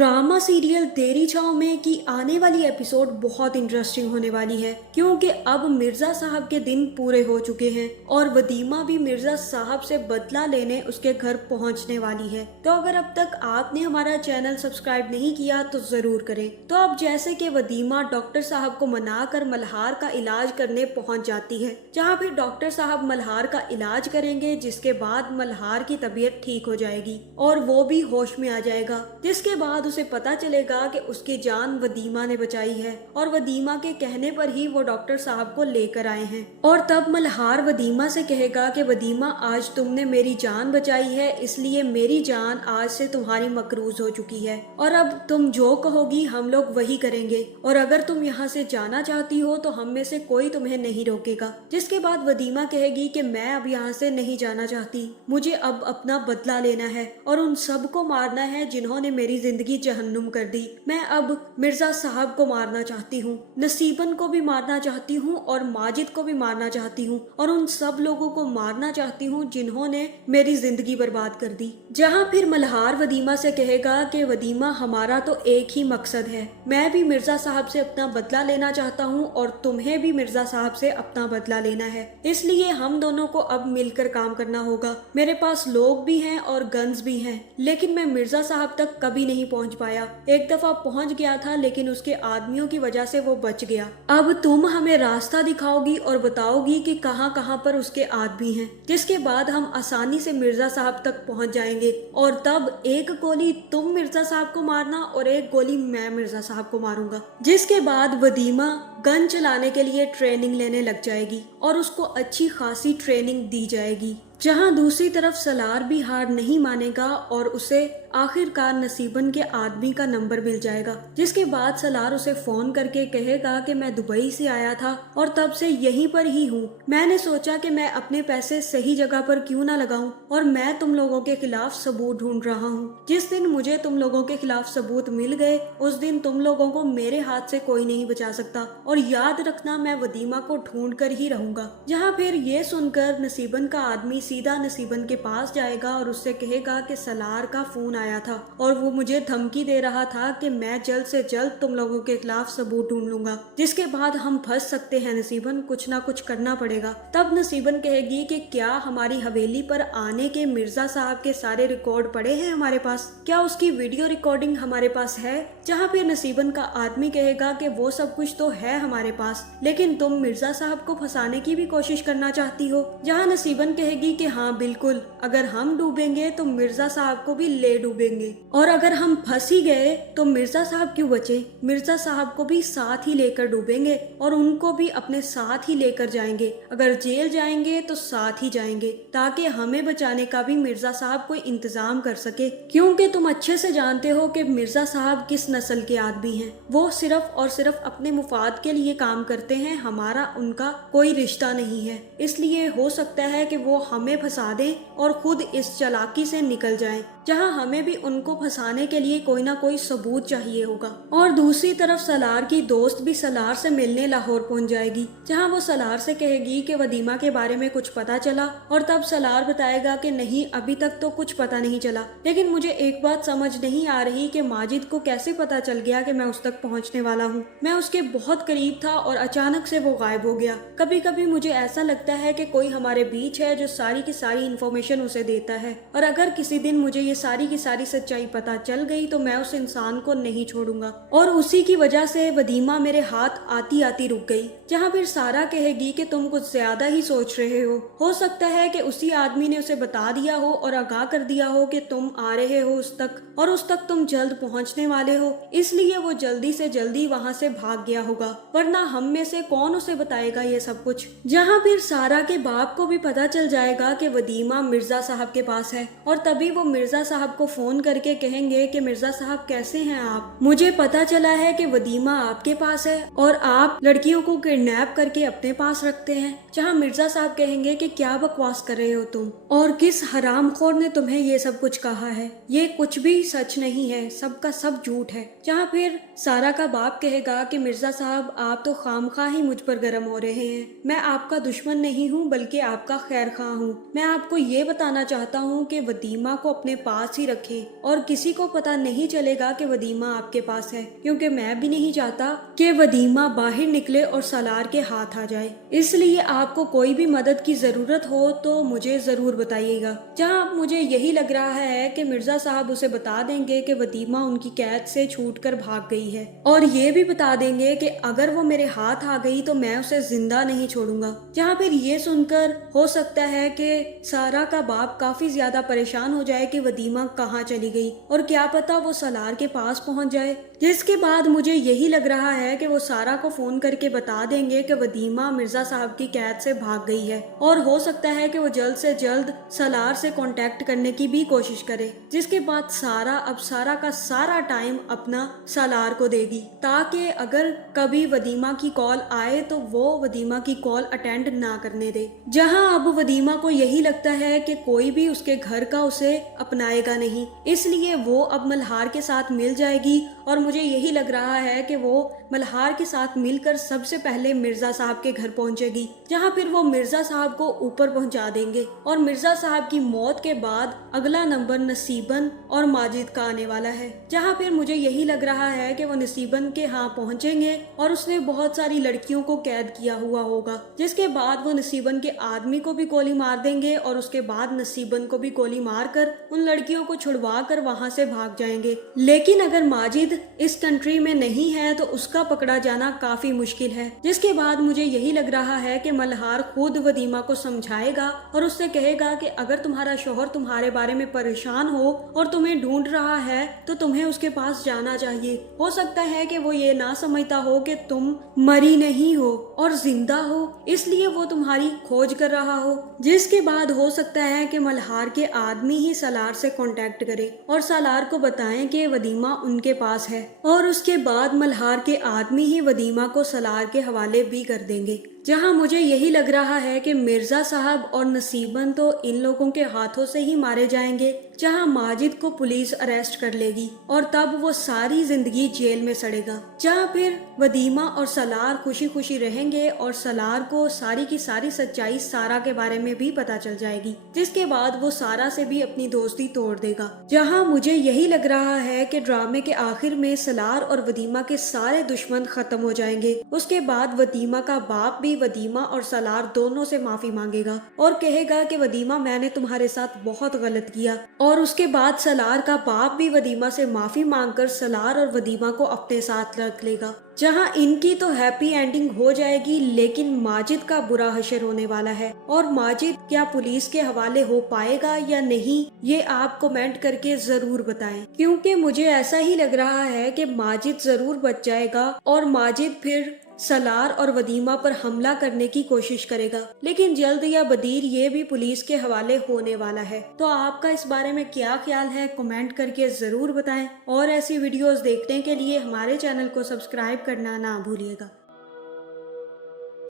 Drama serial तेरी छाँव में की आने वाली एपिसोड बहुत इंटरेस्टिंग होने वाली है, क्योंकि अब मिर्जा साहब के दिन पूरे हो चुके हैं और वदीमा भी मिर्जा साहब से बदला लेने उसके घर पहुंचने वाली है। तो अगर अब तक आपने हमारा चैनल सब्सक्राइब नहीं किया तो जरूर करें। तो अब जैसे कि वदीमा डॉक्टर साहब को मनाकर मल्हार का इलाज करने पहुंच जाती है, जहां फिर डॉक्टर साहब मल्हार का इलाज करेंगे, जिसके बाद मल्हार की तबीयत ठीक हो जाएगी और वो भी होश में आ जाएगा। जिसके बाद उसे पता चलेगा कि उसकी जान वदीमा ने बचाई है और वदीमा के कहने पर ही वो डॉक्टर साहब को लेकर आए हैं। और तब मल्हार वदीमा से कहेगा कि वदीमा, आज तुमने मेरी जान बचाई है, इसलिए मेरी जान आज से तुम्हारी मकरूज हो चुकी है और अब तुम जो कहोगी हम लोग वही करेंगे, और अगर तुम यहाँ से जाना चाहती हो तो हम में से कोई तुम्हें नहीं रोकेगा। जिसके बाद वदीमा कहेगी कि मैं अब यहाँ से नहीं जाना चाहती, मुझे अब अपना बदला लेना है और उन सबको मारना है जिन्होंने मेरी जिंदगी जहन्नुम कर दी। मैं अब मिर्जा साहब को मारना चाहती हूँ, नसीबन को भी मारना चाहती हूँ और माजिद को भी मारना चाहती हूँ और उन सब लोगों को मारना चाहती हूँ जिन्होंने मेरी जिंदगी बर्बाद कर दी। जहाँ फिर मल्हार वदीमा से कहेगा कि वदीमा, हमारा तो एक ही मकसद है, मैं भी मिर्जा साहब से अपना बदला लेना चाहता हूँ और तुम्हें भी मिर्जा साहब से अपना बदला लेना है, इसलिए हम दोनों को अब मिलकर काम करना होगा। मेरे पास लोग भी हैं और गन्स भी हैं, लेकिन मैं मिर्जा साहब तक कभी नहीं पहुंच पाया। एक दफा पहुंच गया था, लेकिन उसके आदमियों की वजह से वो बच गया। अब तुम हमें रास्ता दिखाओगी और बताओगी कि कहां कहां पर उसके आदमी हैं, जिसके बाद हम आसानी से मिर्जा साहब तक पहुंच जाएंगे और तब एक गोली तुम मिर्जा साहब को मारना और एक गोली मैं मिर्जा साहब को मारूंगा। जिसके बाद वदीमा गन चलाने के लिए ट्रेनिंग लेने लग जाएगी और उसको अच्छी खासी ट्रेनिंग दी जाएगी। जहां दूसरी तरफ सलार भी हार नहीं मानेगा और उसे आखिरकार नसीबन के आदमी का नंबर मिल जाएगा। जिसके बाद सलार उसे फोन करके कहेगा कि मैं दुबई से आया था और तब से यहीं पर ही हूँ। मैंने सोचा कि मैं अपने पैसे सही जगह पर क्यों ना लगाऊं और मैं तुम लोगों के खिलाफ सबूत ढूंढ रहा हूँ। जिस दिन मुझे तुम लोगों के खिलाफ सबूत मिल गए उस दिन तुम लोगों को मेरे हाथ से कोई नहीं बचा सकता, और याद रखना मैं वदीमा को ढूंढ कर ही रहूंगा। जहाँ फिर ये सुनकर नसीबन का आदमी सीधा नसीबन के पास जाएगा और उससे कहेगा कि सलार का फोन आया था और वो मुझे धमकी दे रहा था कि मैं जल्द से जल्द तुम लोगों के खिलाफ सबूत ढूंढ लूंगा, जिसके बाद हम फंस सकते हैं नसीबन, कुछ ना कुछ करना पड़ेगा। तब नसीबन कहेगी कि क्या हमारी हवेली पर आने के मिर्जा साहब के सारे रिकॉर्ड पड़े हैं हमारे पास, क्या उसकी वीडियो रिकॉर्डिंग हमारे पास है। जहाँ फिर नसीबन का आदमी कहेगा कि वो सब कुछ तो है हमारे पास, लेकिन तुम मिर्जा साहब को फंसाने की भी कोशिश करना चाहती हो। जहाँ नसीबन कहेगी कि हाँ बिल्कुल, अगर हम डूबेंगे तो मिर्जा साहब को भी ले डूबेंगे, और अगर हम फंस ही गए तो मिर्जा साहब क्यों बचे, मिर्जा साहब को भी साथ ही लेकर डूबेंगे और उनको भी अपने साथ ही लेकर जाएंगे। अगर जेल जाएंगे तो साथ ही जाएंगे, ताकि हमें बचाने का भी मिर्जा साहब कोई इंतजाम कर सके। क्योंकि तुम अच्छे से जानते हो कि मिर्जा साहब किस नस्ल के आदमी हैं, वो सिर्फ और सिर्फ अपने मुफाद के लिए काम करते हैं, हमारा उनका कोई रिश्ता नहीं है। इसलिए हो सकता है कि वो हमें फंसा दें और खुद इस चालाकी से निकल जाएं, जहां हमें भी उनको फंसाने के लिए कोई ना कोई सबूत चाहिए होगा। और दूसरी तरफ सलार की दोस्त भी सलार से मिलने लाहौर पहुंच जाएगी, जहां वो सलार से कहेगी कि वदीमा के बारे में कुछ पता चला, और तब सलार बताएगा कि नहीं, अभी तक तो कुछ पता नहीं चला, लेकिन मुझे एक बात समझ नहीं आ रही कि माजिद को कैसे पता चल गया कि मैं उस तक पहुंचने वाला हूं। मैं उसके बहुत करीब था और अचानक से वो गायब हो गया। कभी कभी मुझे ऐसा लगता है कि कोई हमारे बीच है जो सारी की सारी इन्फॉर्मेशन उसे देता है, और अगर किसी दिन मुझे ये सारी की सारी सच्चाई पता चल गई तो मैं उस इंसान को नहीं छोड़ूंगा। और उसी की वजह से वदीमा मेरे हाथ आती आती रुक गई। जहाँ फिर सारा कहेगी कि तुम कुछ ज्यादा ही सोच रहे हो सकता है कि उसी आदमी ने उसे बता दिया हो और आगाह कर दिया हो कि तुम आ रहे हो उस तक, और उस तक तुम जल्द पहुँचने वाले हो, इसलिए वो जल्दी से जल्दी वहाँ से भाग गया होगा, वरना हम में से कौन उसे बताएगा ये सब कुछ। जहाँ फिर सारा के बाप को भी पता चल जाएगा कि वदीमा मिर्जा साहब के पास है, और तभी वो मिर्जा साहब को फोन करके कहेंगे कि मिर्जा साहब कैसे हैं आप, मुझे पता चला है कि वदीमा आपके पास है और आप लड़कियों को किडनैप करके अपने पास रखते हैं। जहाँ मिर्जा साहब कहेंगे कि क्या बकवास कर रहे हो तुम, और किस हरामखोर ने तुम्हें ये सब कुछ कहा है, ये कुछ भी सच नहीं है, सबका सब झूठ है। जहाँ फिर सारा का बाप कहेगा कि मिर्जा साहब आप तो खामखा ही मुझ पर गर्म हो रहे हैं, मैं आपका दुश्मन नहीं हूँ बल्कि आपका खैर खा हूँ। मैं आपको ये बताना चाहता हूँ कि वदीमा को अपने पास ही रखें और किसी को पता नहीं चलेगा कि वदीमा आपके पास है, क्योंकि मैं भी नहीं चाहता कि वदीमा बाहर निकले और सलार के हाथ आ जाए। इसलिए आपको कोई भी मदद की जरूरत हो तो मुझे जरूर बताइएगा। जहां मुझे यही लग रहा है कि मिर्जा साहब उसे बता देंगे कि वदीमा उनकी कैद से छूटकर भाग गई है, और ये भी बता देंगे कि अगर वो मेरे हाथ आ गई तो मैं उसे जिंदा नहीं छोड़ूंगा। जहाँ फिर ये सुनकर हो सकता है कि सारा का बाप काफी ज्यादा परेशान हो जाए कि वदीमा कहाँ चली गई, और क्या पता वो सलार के पास पहुंच जाए। जिसके बाद मुझे यही लग रहा है कि वो सारा को फोन करके बता देंगे कि वदीमा मिर्जा साहब की कैद से भाग गई है, और हो सकता है कि वो जल्द से जल्द सलार से कांटेक्ट करने की भी कोशिश करे। जिसके बाद सारा का सारा टाइम अपना सलार को देगी, ताकि अगर कभी वदीमा की कॉल आए तो वो वदीमा की कॉल अटेंड ना करने दे। जहां अब वदीमा को यही लगता है कि कोई भी उसके घर का उसे अपनाएगा नहीं, इसलिए वो अब मल्हार के साथ मिल जाएगी, और मुझे यही लग रहा है कि वो मल्हार के साथ मिलकर सबसे पहले मिर्जा साहब के घर पहुंचेगी, जहां फिर वो मिर्जा साहब को ऊपर पहुंचा देंगे। और मिर्जा साहब की मौत के बाद अगला नंबर नसीबन और माजिद का आने वाला है, जहां फिर मुझे यही लग रहा है कि वो नसीबन के यहाँ पहुंचेंगे और उसने बहुत सारी लड़कियों को कैद किया हुआ होगा। जिसके बाद वो नसीबन के आदमी को भी गोली मार देंगे, और उसके बाद नसीबन को भी गोली मारकर उन लड़कियों को छुड़वा कर वहाँ से भाग जाएंगे। लेकिन अगर माजिद इस कंट्री में नहीं है तो उसका पकड़ा जाना काफी मुश्किल है। जिसके बाद मुझे यही लग रहा है कि मल्हार खुद वदीमा को समझाएगा और उससे कहेगा कि अगर तुम्हारा शोहर तुम्हारे बारे में परेशान हो और तुम्हें ढूंढ रहा है तो तुम्हें उसके पास जाना चाहिए। हो सकता है कि वो ये ना समझता हो कि तुम मरी नहीं हो और जिंदा हो, इसलिए वो तुम्हारी खोज कर रहा हो। जिसके बाद हो सकता है कि मल्हार के आदमी ही सलार से कांटेक्ट करे और सलार को बताएं कि वदीमा उनके पास है, और उसके बाद मल्हार के आदमी ही वदीमा को सलार के हवाले भी कर देंगे। जहां मुझे यही लग रहा है कि मिर्जा साहब और नसीबन तो इन लोगों के हाथों से ही मारे जाएंगे, जहां माजिद को पुलिस अरेस्ट कर लेगी और तब वो सारी जिंदगी जेल में सड़ेगा। जहां फिर वदीमा और सलार खुशी खुशी रहेंगे और सलार को सारी की सारी सच्चाई सारा के बारे में भी पता चल जाएगी, जिसके बाद वो सारा से भी अपनी दोस्ती तोड़ देगा। जहां मुझे यही लग रहा है कि ड्रामे के आखिर में सलार और वदीमा के सारे दुश्मन खत्म हो जाएंगे। उसके बाद वदीमा का बाप भी वदीमा और सलार दोनों से माफी मांगेगा और कहेगा कि वदीमा मैंने तुम्हारे साथ बहुत गलत किया, और उसके बाद सलार का बाप भी वदीमा से माफी मांगकर सलार और वदीमा को अपने साथ रख लेगा। जहां इनकी तो हैप्पी एंडिंग हो जाएगी, लेकिन माजिद का बुरा हशर होने वाला है, और माजिद क्या पुलिस के हवाले हो पाएगा या नहीं ये आप कमेंट करके जरूर बताएं, क्योंकि मुझे ऐसा ही लग रहा है कि माजिद जरूर बच जाएगा और माजिद फिर सलार और वदीमा पर हमला करने की कोशिश करेगा, लेकिन जल्द या बदीर ये भी पुलिस के हवाले होने वाला है। तो आपका इस बारे में क्या ख्याल है कमेंट करके जरूर बताएं, और ऐसी वीडियोस देखने के लिए हमारे चैनल को सब्सक्राइब करना ना भूलिएगा।